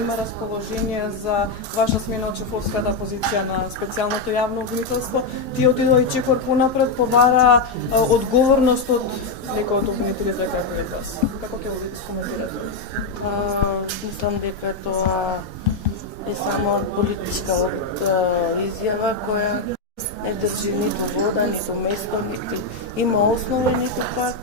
Има расположение за ваша смена од шефовската позиција на специјалното јавно обвинителство. Ти отидоа и чекор понапред побара одговорност од некој од обвинителите како е вас. Како ќе го коментирате? Мислам дека тоа е само политичка изјава која не држи ниту вода, ниту место, ниту има основа, ниту пак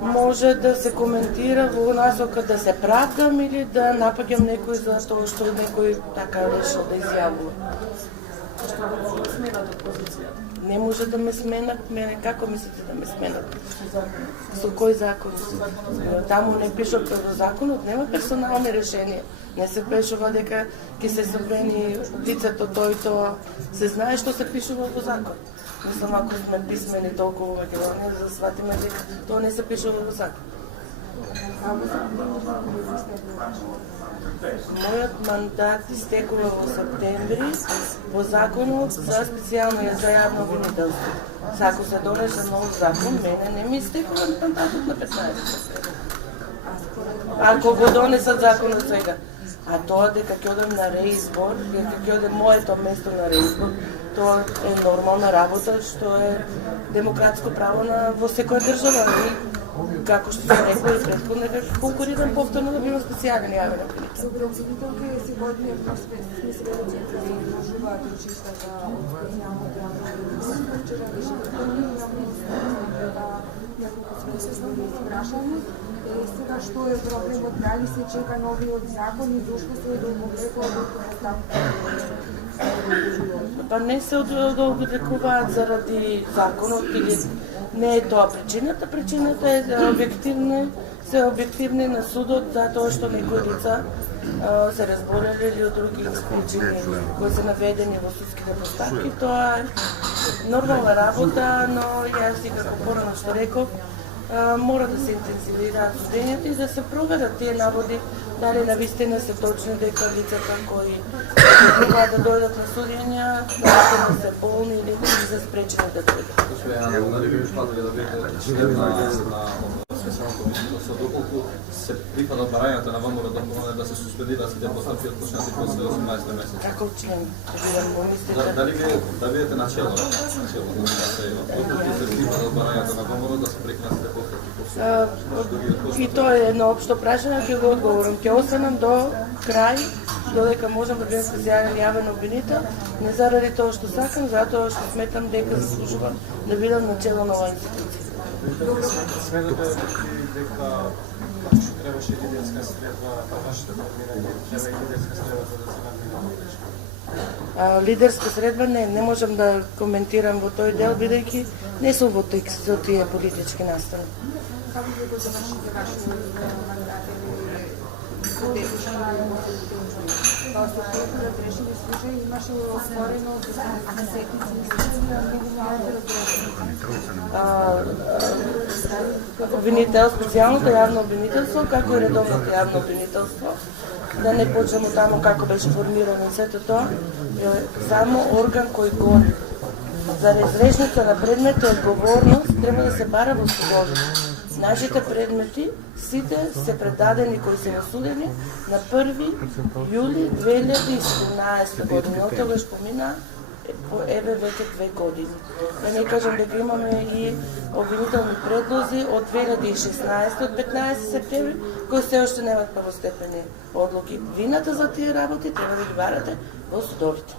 може да се коментира во насока да се правдам или да напаѓам некој за тоа што некој така решил да изјавува. Не може да ме сменат, мене како мислите да ме сменат? Со кој закон? Таму не пишува во законот, нема персонални решенија. Не се пишува дека ќе се забрани лицето тој и тоа. Се знае што се пишува во закон. Мислам, ако сме писмени толку во Македонија, за да сватиме дека тоа не се пишува во закон. Мојот мандат истекува во септември по законот за специјално за јавно обвинителство. Ако се донесе нов закон, мене не ми истекува мандатот на 15 септември. Ако го донесат законот сега. А тоа дека ќе одам на реизбор, дека ќе оде моето место на реизбор, тоа е нормална работа, што е демократско право во секоја држава. Како што се рекла и претходно, дека конкурирам повторно да бивам специјален јавен обвинител. Добро, обвинителка е сегодня смисла да изложуваат речиста за специјалното јавно обвинителство. Вчера беше неколку сме се спрашани. Сега што е проблемот, дали се чека новиот закон и зошто се одолгувлекува до поставка? Па не се одолгувлекуваат заради законот или не е тоа причината. Причината е се објективни на судот затоа што некои лица се разболели или од други причини кои се наведени во судските постапки. Тоа е нормална работа, но јас и како порано што реков, мора да се интензивираат судењата и да се проверат тие наводи дали навистина се точни дека лицата кои требаат да дојдат на судења да се болни или да се спречени да дојдат. Доколку се прифатат барањата на ВМРО да се суспендираат сите постапки отпочнати после 18 месец. Како член? Дали видите начело да се доколку се прифатат барањата на ВМРО да се прекинат сите постапки? И тоа е едно општо прашање, ќе го одговорам. Ќе останам до крај, додека можам да бидам специјален јавен обвинител, не заради тоа што сакам, затоа што сметам дека заслужувам да бидам начело на оваа институција. Сметате дека требаше лидерска средба на вашето формирање, треба и лидерска средба за да се набира? Лидерска средба не можам да коментирам во тој дел, бидејќи не сум во тие политички настани. Како ви го завршите вашиот мандат или Тоа што се разрешени случаи, имаше отворено десетници институции, многу малку обвинител, специјалното јавно обвинителство, како и редовното јавно обвинителство, да не почнемо таму како беше формирано сето тоа, е само орган кој гони. За разрешница на предмет одговорност треба да се бара во судовите. Нашите предмети сите се предадени кои се осудени на 1 јули 2017 година. Од тогаш помина еве веќе 2 години. Да не кажам дека имаме и обвинителни предлози од 2016 од 15 септември кои се уште немаат првостепени одлуки. Вината за тие работи треба да ги барате во судовите.